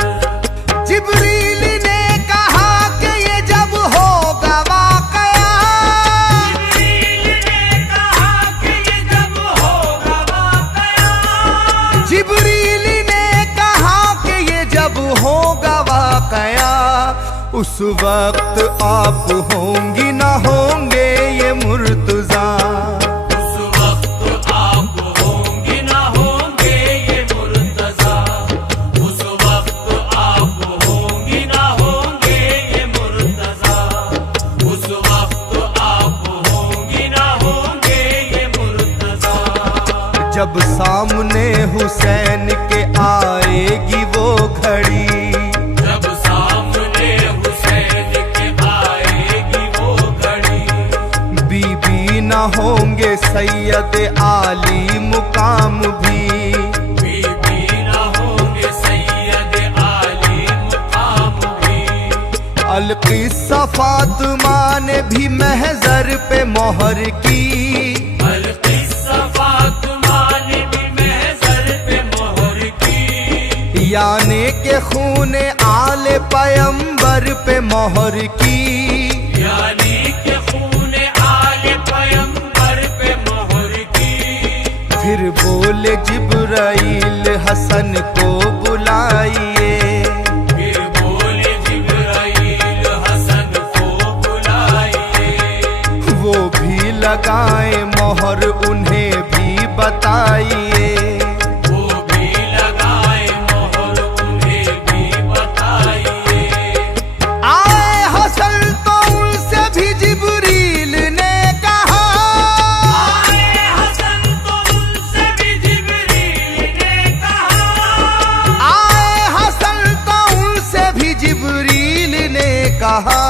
जिब्रील ने कहा कि ये जब होगा वाकया, जिब्रील ने कहा कि ये जब होगा वाकया। जिब्रील ने कहा कि ये जब होगा वाकया, उस वक्त आप होंगी ना होंगे ये मुर्तजा, उस वक्त आप होंगे ना होंगे ये मुर्तजा। उस वक्त आप होंगे ना होंगे ये मुर्तजा। उस वक्त आप होंगे ना होंगे ये मुर्तजा। जब सामने हुसैन के आएगी वो घड़ी, जब सामने हुसैन के आएगी वो घड़ी। बीबी न होंगे सैयद आली मुकाम भी, बीबी ना होंगे सैयद आली मुकाम भी। अलकिस्सा फातिमा ने भी महजर पे मोहर की, अलकिस्सा फातिमा ने भी महजर पे मोहर की। यानी के खूने आले पैगंबर पे मोहर की, यानी के खूने आले पैगंबर पे मोहर की। फिर बोले जिब्राइल हसन को बुलाइए, फिर बोले जिब्राइल हसन को बुलाइए। वो भी लगाए मोहर उन्हें भी बताइए, वो भी लगाए मोहर उन्हें भी बताइए। आए हसन तो उनसे भी जिब्रील ने कहा, आए हसन तो उनसे भी जिब्रील ने कहा। आए हसन तो उनसे भी जिब्रील ने कहा,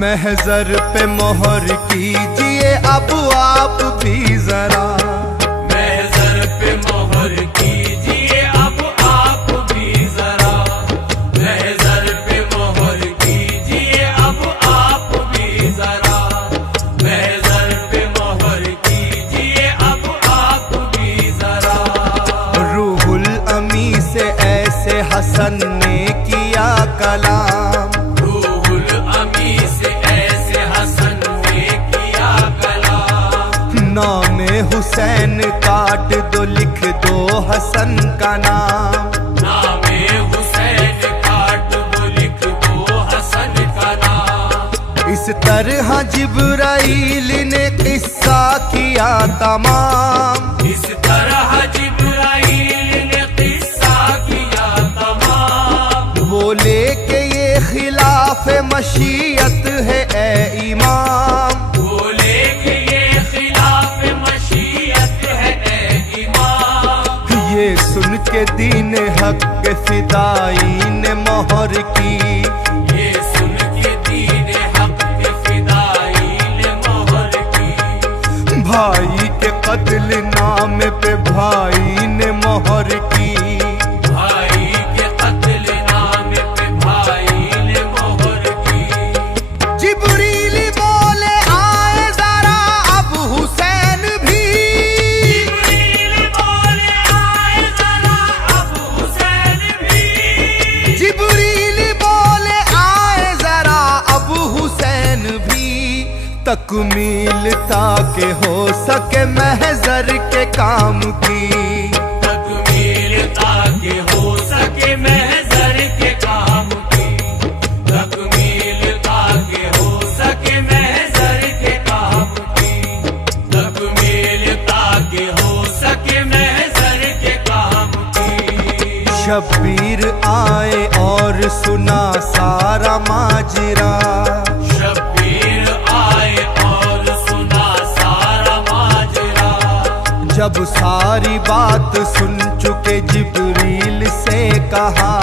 महजर पे मोहर कीजिए कीजिए अब आप भी जरा, महज़र पे मोहर कीजिए अब आप भी जरा, महज़र पे मोहर कीजिए अब आप भी जरा, महज़र पे मोहर कीजिए अब आप भी जरा। रूहुल अमी से ऐसे हसन ने किया कलाम, रूहुल अमी से ऐसे हसन ने किया कलाम, नाम हुसैन काट दो लिख दो हसन का नाम, नामे हुसैन काट दो लिख दो हसन का नाम। इस तरह जिब्राइल ने किस्सा किया तमाम, इस तरह जिब्राइल ने किस्सा किया तमाम, बोले कि ये खिलाफ मशीयत है ए इमाम, बोले कि ये खिलाफ मशीयत है ए इमाम। ये सुन के दीन हक के फिदाई ने मोहर की, ये सुन के दीन हक के फिदाई ने मोहर की, भाई के कत्ल नाम पे भाई ने मोहर की, भाई के कत्ल नाम पे भाई ने मोहर की। जिब्रील बोले आए जरा अब हुसैन भी, जिब्रील बोले आए जरा अब हुसैन भी, जिब्रील बोले आए जरा अब हुसैन भी, तकमील ताकि हो सके महजर के काम की, तकमील ताकि हो सके महज़र के काम की, तकमील ताकि हो सके महज़र के काम की, तकमील ताकि हो सके महज़र के काम की। शब्बीर आए और सुना सारा माजरा, शब्बीर आए और सुना सारा माजरा, जब सारी बात सुन चुके जिब्रील से कहा,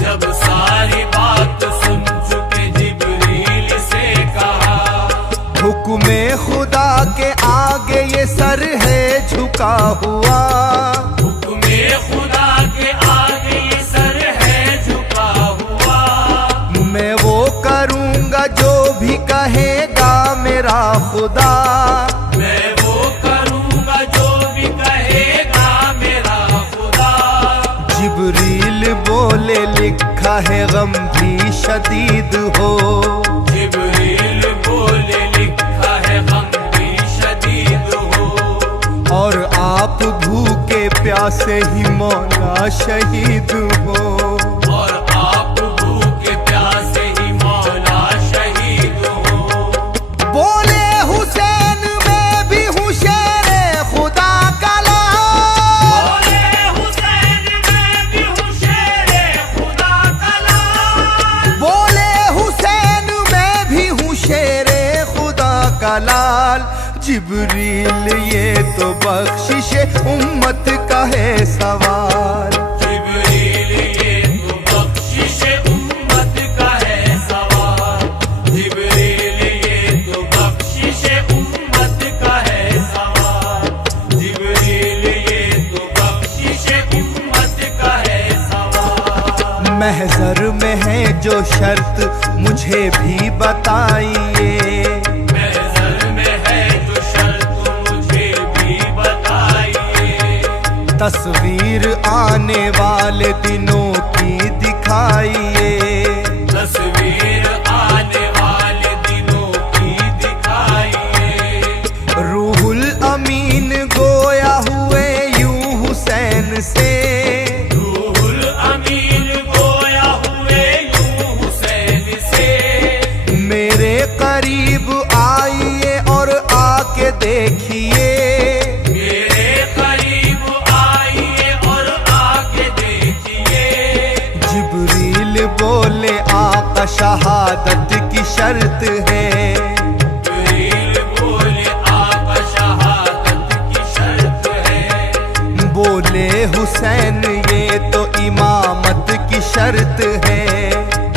जब सारी बात सुन चुके जिब्रील से कहा, हुक्मे खुदा के आगे ये सर है झुका हुआ, हुक्मे खुदा के आगे ये सर है झुका हुआ, मैं वो करूँगा जो भी कहेगा मेरा खुदा, मैं वो करूँगा जो भी कहेगा मेरा खुदा। जिब्रील बोले लिखा है गम भी शदीद हो, जिब्रील बोले लिखा है गम भी शदीद हो, और आप भूखे प्यासे ही मौला शहीद हो, और आप भूखे प्यासे ही मौला शहीद हो। बोले हुसैन मैं भी हूँ शेरे खुदा का लाल, बोले हुसैन मैं भी हूँ शेरे खुदा का लाल, बोले हुसैन मैं भी हूँ शेरे खुदा का लाल, जिब्रील ये तो बख्शिश उम्मत का है सवाल, जिब्रील ये तो बख्शिश उम्मत का है सवाल, जिब्रील ये तो बख्शिश उम्मत का है सवाल, जिब्रील ये तो बख्शिश उम्मत का है सवाल। महजर में है जो शर्त मुझे भी बताइए, महज़र में है जो शर्त मुझे भी बताइए, तस्वीर आने वाले दिनों की दिखाइए, तस्वीर आने वाले दिनों की दिखाइए, रूहुल अमीन गोया हुए यूं हुसैन से, रूहुल अमीन गोया हुए यूं हुसैन से, मेरे करीब आइए और आके देखिए, मेरे करीब आइए और आके देखिए, जिब्रील बोले आका शहादत की शर्त है, जिब्रील बोले आका शहादत की शर्त है, बोले हुसैन ये तो इमामत की शर्त है,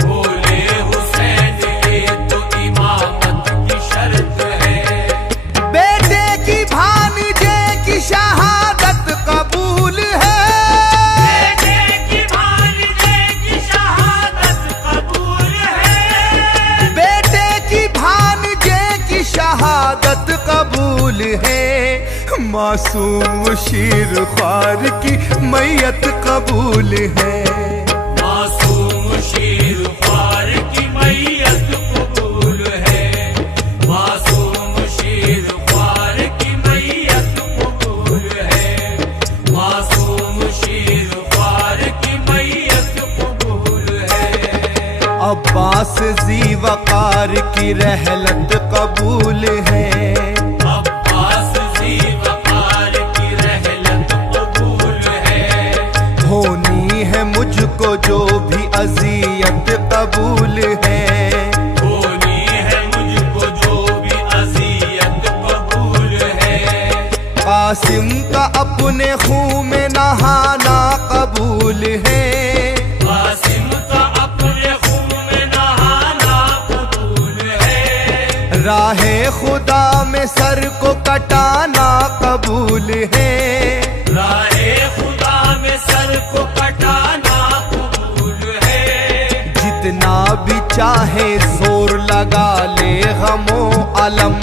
बोले हुसैन ये तो इमामत की शर्त है, शहादत कबूल है, मासूम शीर ख्वार की मैयत कबूल है। मासूम शीर ख्वार की मैयत कबूल है, मासूम शीर ख्वार की मैयत कबूल है, मासूम शीर ख्वार की मैयत कबूल है। अब्बास जी वकार की रहलत कबूल है, अब्बास जी वकार की रहलत कबूल है, होनी है मुझको जो भी अजियत कबूल है। होनी है मुझको जो भी अज़ियत कबूल है। कासिम का अपने खून में नहाना कबूल है, कासिम का अपने खून में नहाना कबूल है, राहे खुदा में सर को कटाना कबूल है। राहे खुदा में सर को कटाना कबूल है। जितना भी चाहे जोर लगा ले गमो अलम,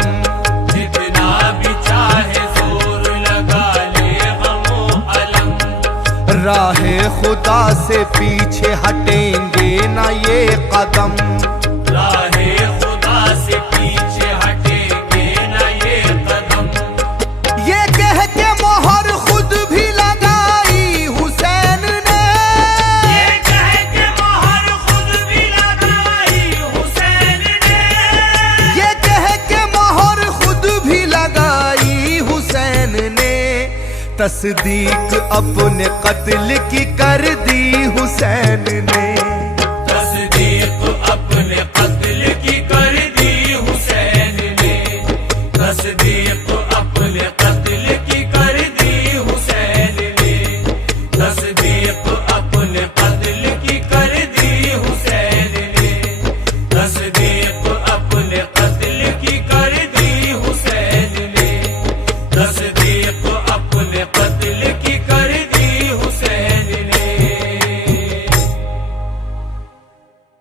जितना भी चाहे जोर लगा ले गमो अलम, राहे खुदा से पीछे हटेंगे ना ये कदम। राहे खुदा से पीछे हटेंगे न ये कदम। ये कह के मोहर खुद भी लगाई हुसैन ने, ये कह के मोहर खुद भी लगाई हुसैन ने, ये कह के मोहर खुद भी लगाई हुसैन ने। तस्दीक अपने कत्ल की कर दी हुसैन ने।